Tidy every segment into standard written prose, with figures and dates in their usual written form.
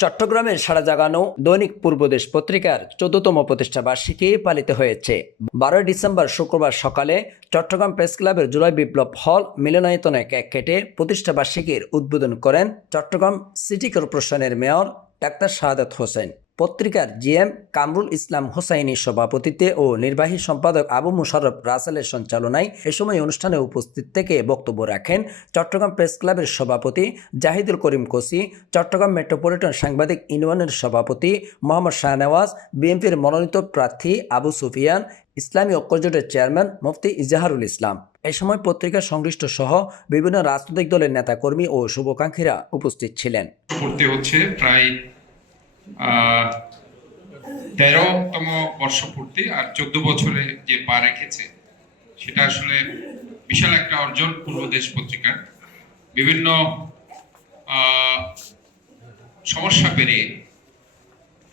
চট্টগ্রামের সাড়া জাগানো দৈনিক পূর্বদেশ পত্রিকার ১৪তম প্রতিষ্ঠা বার্ষিকী পালিত হয়েছে। ১২ ডিসেম্বর শুক্রবার সকালে চট্টগ্রাম প্রেস ক্লাবের জুলাই বিপ্লব হল মিলনায়তনে কেক কেটে প্রতিষ্ঠা বার্ষিকীর উদ্বোধন করেন চট্টগ্রাম সিটি কর্পোরেশনের মেয়র ডাক্তার শাহাদাত হোসেন। পত্রিকার জিএম কামরুল ইসলাম হোসাইনির সভাপতিত্বে ও নির্বাহী সম্পাদক আবু মুশাররফ রাসেলের সঞ্চালনায় এ সময় অনুষ্ঠানে উপস্থিত থেকে বক্তব্য রাখেন চট্টগ্রাম প্রেস ক্লাবের সভাপতি জাহিদুল করিম কোসি, চট্টগ্রাম মেট্রোপলিটন সাংবাদিক ইউনিয়নের সভাপতি মোহাম্মদ শাহনেওয়াজ, বিএনপির মনোনীত প্রার্থী আবু সুফিয়ান, ইসলামী ঐক্যজোটের চেয়ারম্যান মুফতি ইজাহারুল ইসলাম। এ সময় পত্রিকা সংশ্লিষ্ট সহ বিভিন্ন রাজনৈতিক দলের নেতাকর্মী ও শুভাকাঙ্ক্ষীরা উপস্থিত ছিলেন। প্রায় 13তম বর্ষপূর্তি আর 14 বছরে যে পা রেখেছে সেটা আসলে বিশাল একটা অর্জন পূর্বদেশ পত্রিকার। বিভিন্ন সমস্যা পেরিয়ে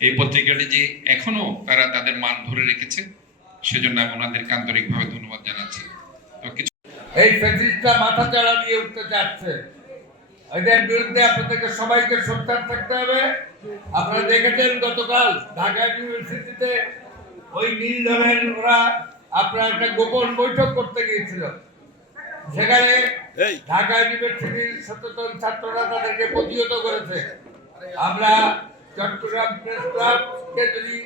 এই পত্রিকাটি যে এখনো তারা তাদের মান ধরে রেখেছে, সেজন্য আমি ওনাদেরকে আন্তরিকভাবে ধন্যবাদ জানাচ্ছি। তো কিছু এই ফ্যাসিস্টরা মাথা চাড়া দিয়ে উঠতে যাচ্ছে, এদের বিরুদ্ধে আপনাদেরকে সবাইকে সোচ্চার থাকতে হবে। আপনারা দেখেছেন গতকাল ঢাকা ইউনিভার্সিটিতে ওই নীল দলের ওরা আপনারা একটা গোপন বৈঠক করতে গিয়েছিল। সেখানে ঢাকা ইউনিভার্সিটির সচেতন ছাত্ররা তাদেরকে প্রতিহত করেছে। আমরা চট্টগ্রাম প্রেস ক্লাবকে যদি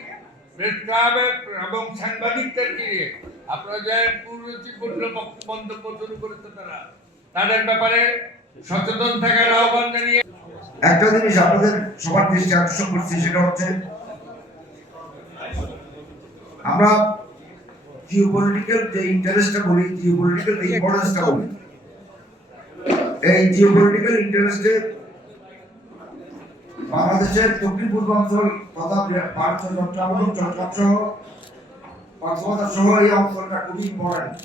প্রেস ক্লাব এবং সাংবাদিকদের নিয়ে আপনারা যে কুরুচিপূর্ণ মন্তব্য শুরু করেছে তাদের ব্যাপারে সচেতন থাকার আহ্বান জানিয়ে একটা জিনিস আপনাদের সবার দৃষ্টি আকর্ষণ করছি, সেটা হচ্ছে আমরা জিওপলিটিক্যাল যে ইন্টারেস্টটা বলি, জিওপলিটিক্যাল ইম্পর্টেন্সটা বলি, এই জিওপলিটিক্যাল ইন্টারেস্টে বাংলাদেশের দক্ষিণ পূর্বাঞ্চল তথা চট্টগ্রাম সহ কক্সবাজার সহ এই অঞ্চলটা খুবই ইম্পর্টেন্ট।